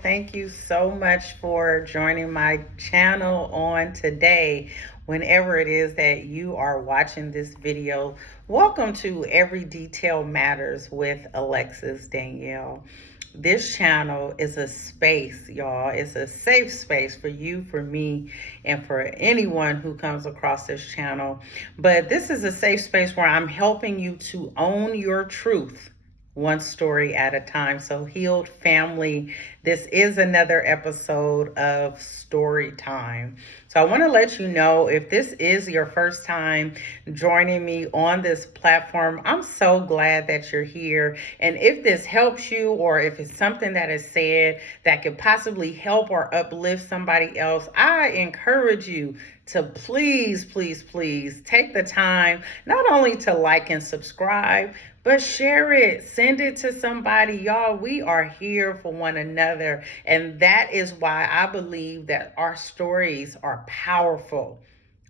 Thank you so much for joining my channel on today. Whenever it is that you are watching this video, welcome to Every Detail Matters with Alexis Danielle. This channel is a space, y'all. It's a safe space for you, for me, and for anyone who comes across this channel. But this is a safe space where I'm helping you to own your truth one story at a time. So, healed family, this is another episode of Story Time. So I want to let you know, if this is your first time joining me on this platform, I'm so glad that you're here. And if this helps you, or if it's something that is said that could possibly help or uplift somebody else, I encourage you to please take the time not only to like and subscribe, but share it, send it to somebody. Y'all, we are here for one another. And that is why I believe that our stories are powerful.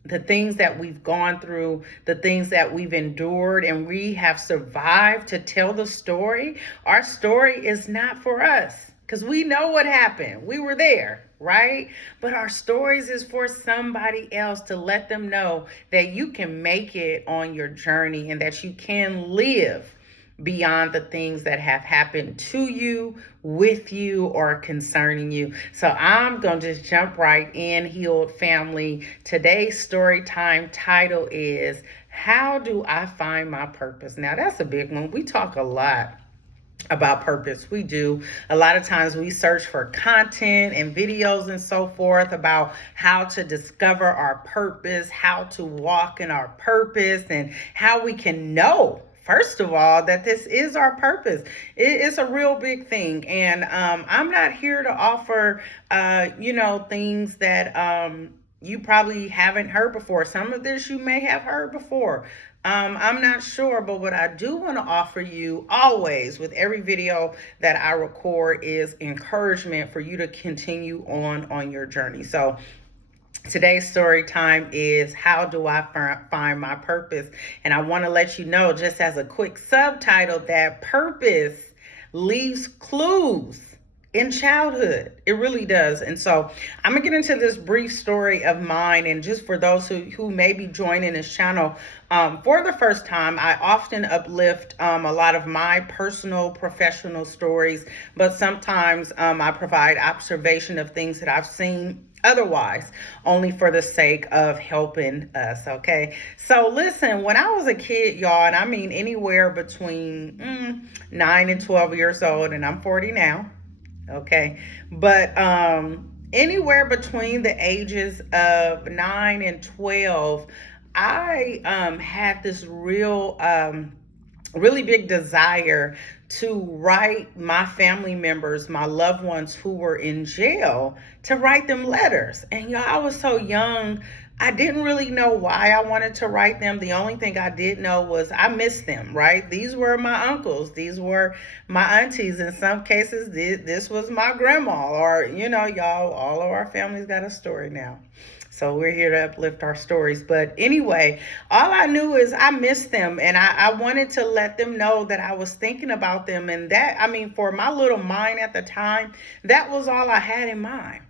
The things that we've gone through, the things that we've endured, and we have survived to tell the story. Our story is not for us, because we know what happened. We were there, right? But our stories is for somebody else, to let them know that you can make it on your journey and that you can live beyond the things that have happened to you, with you, or concerning you. So I'm going to just jump right in, healed family. Today's story time title is, How Do I Find My Purpose? Now, that's a big one. We talk a lot about purpose. We do. A lot of times we search for content and videos and so forth about how to discover our purpose, how to walk in our purpose, and how we can know, first of all, that this is our purpose. It's a real big thing. And I'm not here to offer, things that you probably haven't heard before. Some of this you may have heard before. I'm not sure, but what I do want to offer you always with every video that I record is encouragement for you to continue on your journey. So today's story time is, How Do I Find My Purpose? And I want to let you know, just as a quick subtitle, that purpose leaves clues in childhood. It really does. And so I'm gonna get into this brief story of mine. And just for those who may be joining this channel for the first time, I often uplift a lot of my personal professional stories, but sometimes I provide observation of things that I've seen otherwise, only for the sake of helping us. Okay. So listen, when I was a kid, y'all, and I mean anywhere between 9 and 12 years old, and I'm 40 now. Okay. But anywhere between the ages of 9 and 12, I had this really big desire to write my family members, my loved ones who were in jail, to write them letters. And y'all, I was so young, I didn't really know why I wanted to write them. The only thing I did know was I missed them, right? These were my uncles. These were my aunties. In some cases, this was my grandma. Or, y'all, all of our families got a story now. So we're here to uplift our stories. But anyway, all I knew is I missed them. And I wanted to let them know that I was thinking about them. And for my little mind at the time, that was all I had in mind.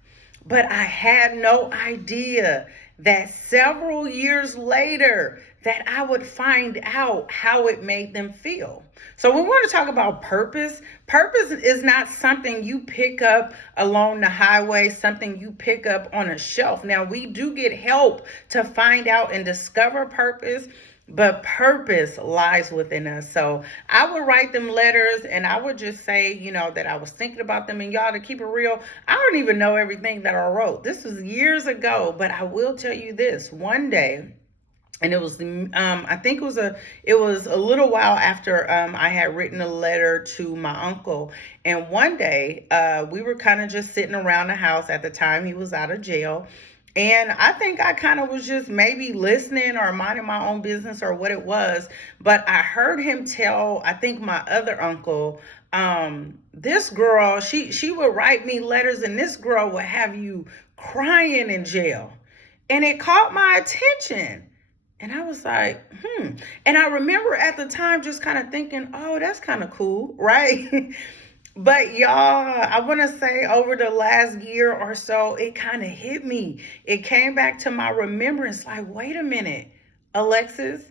But I had no idea that several years later that I would find out how it made them feel. So we want to talk about purpose. Purpose is not something you pick up along the highway, something you pick up on a shelf. Now, we do get help to find out and discover purpose, but purpose lies within us. So I would write them letters, and I would just say, that I was thinking about them. And y'all, to keep it real, I don't even know everything that I wrote. This was years ago, but I will tell you this. One day, and it was, I think it was a little while after I had written a letter to my uncle. And one day, we were kind of just sitting around the house. At the time, he was out of jail. And I think I kind of was just maybe listening or minding my own business or what it was. But I heard him tell, I think, my other uncle, this girl, she would write me letters, and this girl would have you crying in jail. And it caught my attention. And I was like, And I remember at the time just kind of thinking, oh, that's kind of cool, right? But y'all, I want to say over the last year or so, it kind of hit me. It came back to my remembrance like, wait a minute, Alexis,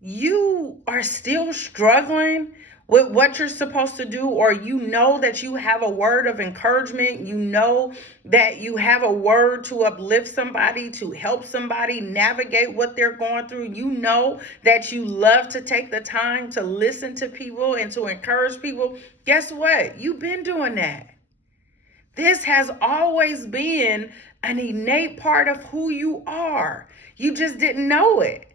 you are still struggling with what you're supposed to do, or you know that you have a word of encouragement, you know that you have a word to uplift somebody, to help somebody navigate what they're going through, you know that you love to take the time to listen to people and to encourage people. Guess what? You've been doing that. This has always been an innate part of who you are. You just didn't know it,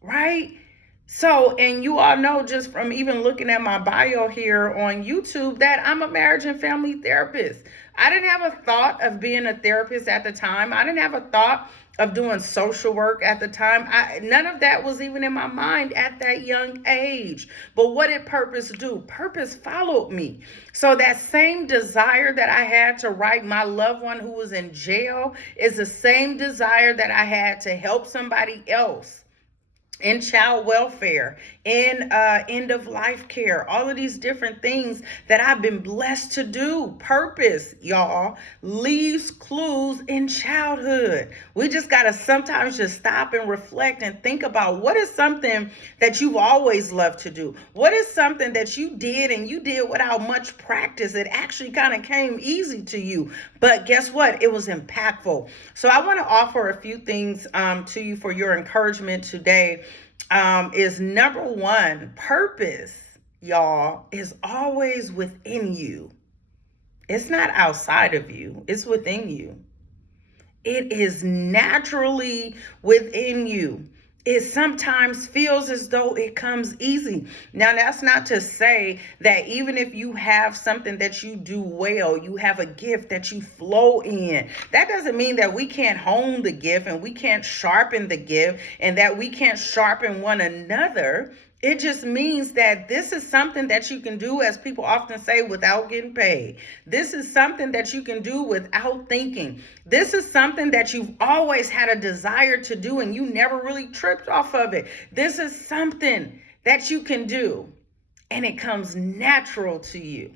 right? So, and you all know just from even looking at my bio here on YouTube that I'm a marriage and family therapist. I didn't have a thought of being a therapist at the time. I didn't have a thought of doing social work at the time. None of that was even in my mind at that young age. But what did purpose do? Purpose followed me. So that same desire that I had to write my loved one who was in jail is the same desire that I had to help somebody else in child welfare, in end of life care, all of these different things that I've been blessed to do. Purpose, y'all, leaves clues in childhood. We just got to sometimes just stop and reflect and think about what is something that you've always loved to do? What is something that you did and you did without much practice? It actually kind of came easy to you, but guess what? It was impactful. So I want to offer a few things to you for your encouragement today. Is number one, purpose, y'all, is always within you. It's not outside of you, it's within you. It is naturally within you. It sometimes feels as though it comes easy. Now, that's not to say that even if you have something that you do well, you have a gift that you flow in. That doesn't mean that we can't hone the gift and we can't sharpen the gift and that we can't sharpen one another. It just means that this is something that you can do, as people often say, without getting paid. This is something that you can do without thinking. This is something that you've always had a desire to do and you never really tripped off of it. This is something that you can do and it comes natural to you.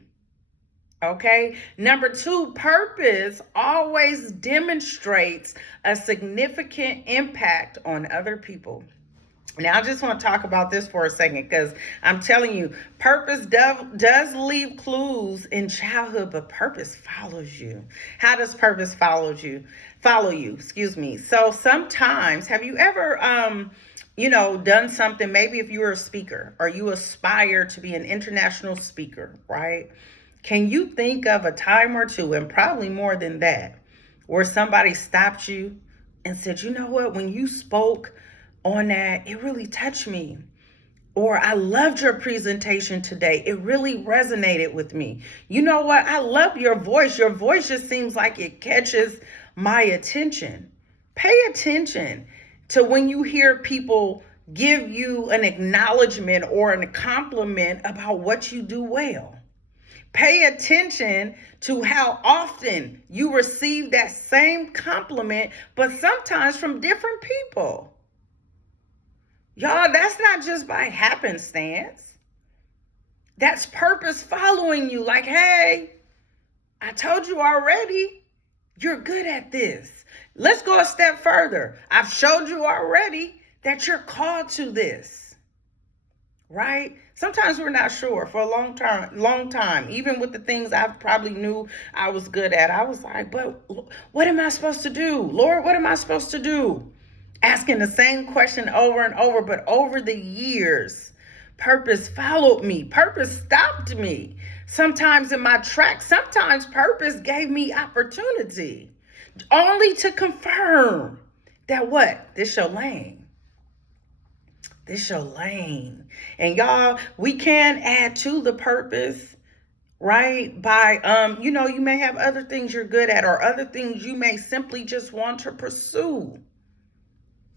Okay. Number two, purpose always demonstrates a significant impact on other people. Now, I just want to talk about this for a second because I'm telling you, purpose does leave clues in childhood, but purpose follows you. How does purpose follow you? So sometimes, have you ever, done something? Maybe if you were a speaker or you aspire to be an international speaker, right? Can you think of a time or two, and probably more than that, where somebody stopped you and said, you know what, when you spoke on that, it really touched me. Or I loved your presentation today. It really resonated with me. You know what? I love your voice. Your voice just seems like it catches my attention. Pay attention to when you hear people give you an acknowledgement or a compliment about what you do well. Pay attention to how often you receive that same compliment, but sometimes from different people. Y'all, that's not just by happenstance. That's purpose following you. Like, hey, I told you already, you're good at this. Let's go a step further. I've showed you already that you're called to this, right? Sometimes we're not sure for a long time, even with the things I probably knew I was good at. I was like, but what am I supposed to do? Lord, what am I supposed to do? Asking the same question over and over, but over the years, purpose followed me. Purpose stopped me. Sometimes in my tracks, sometimes purpose gave me opportunity, only to confirm that what? This your lane. This your lane. And y'all, we can add to the purpose, right? By, you may have other things you're good at or other things you may simply just want to pursue.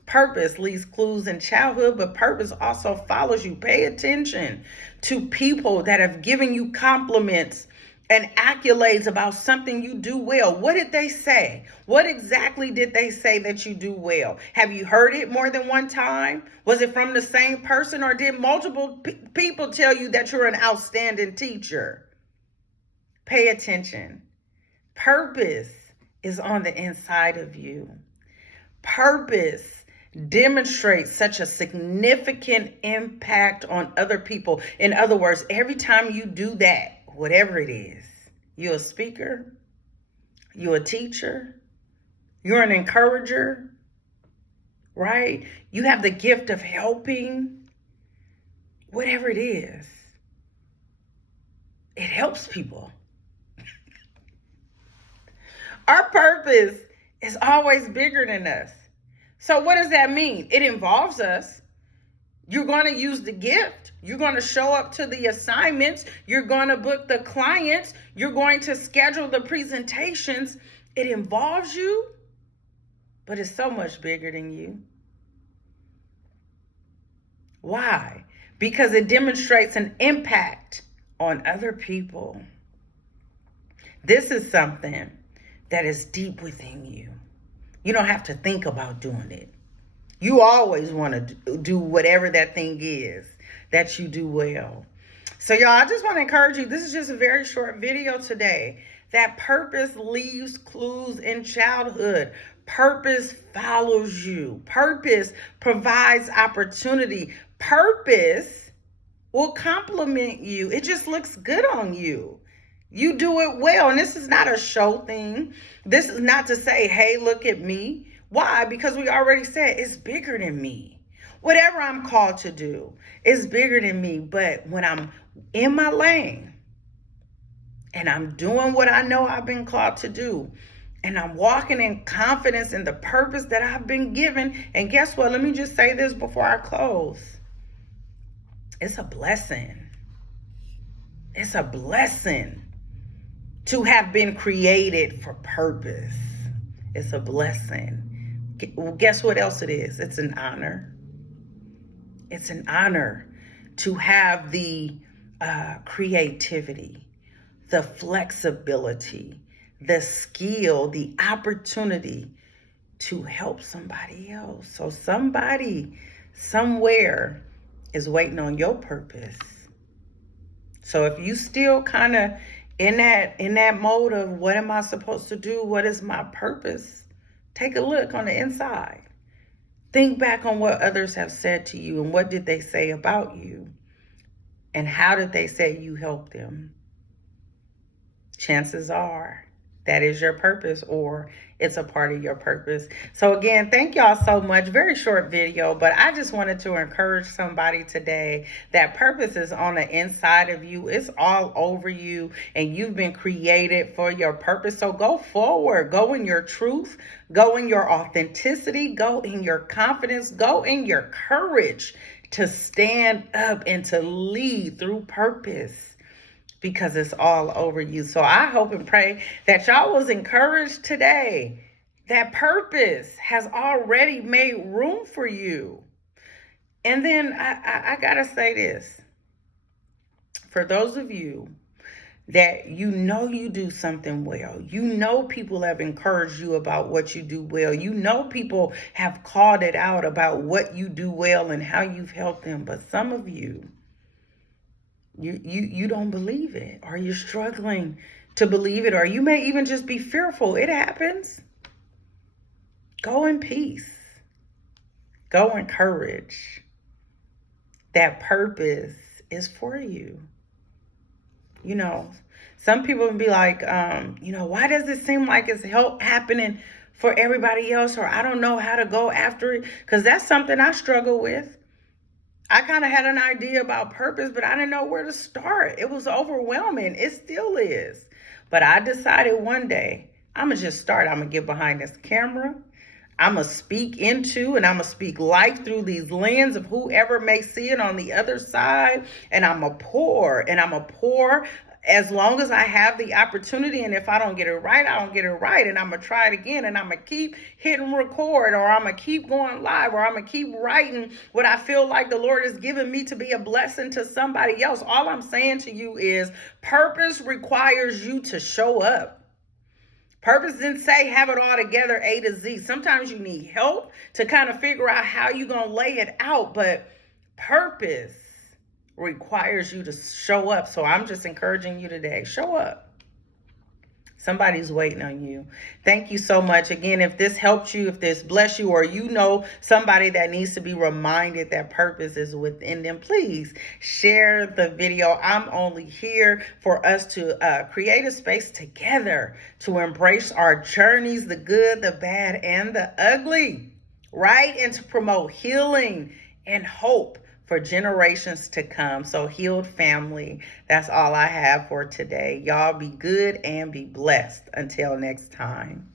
Purpose leaves clues in childhood, but purpose also follows you. Pay attention to people that have given you compliments and accolades about something you do well. What did they say? What exactly did they say that you do well? Have you heard it more than one time? Was it from the same person, or did multiple people tell you that you're an outstanding teacher? Pay attention. Purpose is on the inside of you. Purpose demonstrates such a significant impact on other people. In other words, every time you do that, whatever it is, you're a speaker, you're a teacher, you're an encourager, right? You have the gift of helping, whatever it is. It helps people. Our purpose is always bigger than us. So what does that mean? It involves us. You're going to use the gift. You're going to show up to the assignments. You're going to book the clients. You're going to schedule the presentations. It involves you, but it's so much bigger than you. Why? Because it demonstrates an impact on other people. This is something that is deep within you. You don't have to think about doing it. You always want to do whatever that thing is that you do well. So y'all, I just want to encourage you. This is just a very short video today. That purpose leaves clues in childhood. Purpose follows you. Purpose provides opportunity. Purpose will compliment you. It just looks good on you. You do it well. And this is not a show thing. This is not to say, hey, look at me. Why? Because we already said it's bigger than me. Whatever I'm called to do is bigger than me. But when I'm in my lane and I'm doing what I know I've been called to do, and I'm walking in confidence in the purpose that I've been given. And guess what? Let me just say this before I close. It's a blessing. It's a blessing to have been created for purpose. It's a blessing. Guess what else it is? It's an honor. It's an honor to have the creativity, the flexibility, the skill, the opportunity to help somebody else. So somebody somewhere is waiting on your purpose. So if you still kind of in that mode of what am I supposed to do? What is my purpose? Take a look on the inside. Think back on what others have said to you and what did they say about you? And how did they say you helped them? Chances are that is your purpose, or it's a part of your purpose. So again, thank y'all so much. Very short video, but I just wanted to encourage somebody today that purpose is on the inside of you. It's all over you, and you've been created for your purpose. So go forward, go in your truth, go in your authenticity, go in your confidence, go in your courage to stand up and to lead through purpose, because it's all over you. So I hope and pray that y'all was encouraged today. That purpose has already made room for you. And then I gotta say this. For those of you that you know you do something well, you know people have encouraged you about what you do well, you know people have called it out about what you do well and how you've helped them, but some of you don't believe it, or you're struggling to believe it, or you may even just be fearful. It happens. Go in peace. Go in courage. That purpose is for you. You know, some people would be like, why does it seem like it's happening for everybody else, or I don't know how to go after it? Because that's something I struggle with. I kind of had an idea about purpose, but I didn't know where to start. It was overwhelming. It still is. But I decided one day, I'm going to just start. I'm going to get behind this camera. I'm going to speak into, and I'm going to speak life through these lens of whoever may see it on the other side. And I'm going to pour, as long as I have the opportunity. And if I don't get it right, I don't get it right. And I'm going to try it again. And I'm going to keep hitting record, or I'm going to keep going live, or I'm going to keep writing what I feel like the Lord has given me to be a blessing to somebody else. All I'm saying to you is purpose requires you to show up. Purpose didn't say have it all together A to Z. Sometimes you need help to kind of figure out how you're going to lay it out. But purpose requires you to show up. So I'm just encouraging you today. Show up. Somebody's waiting on you. Thank you so much. Again, if this helped you, if this blessed you, or you know somebody that needs to be reminded that purpose is within them, please share the video. I'm only here for us to create a space together to embrace our journeys, the good, the bad, and the ugly, right? And to promote healing and hope for generations to come. So, healed family, that's all I have for today. Y'all be good and be blessed. Until next time.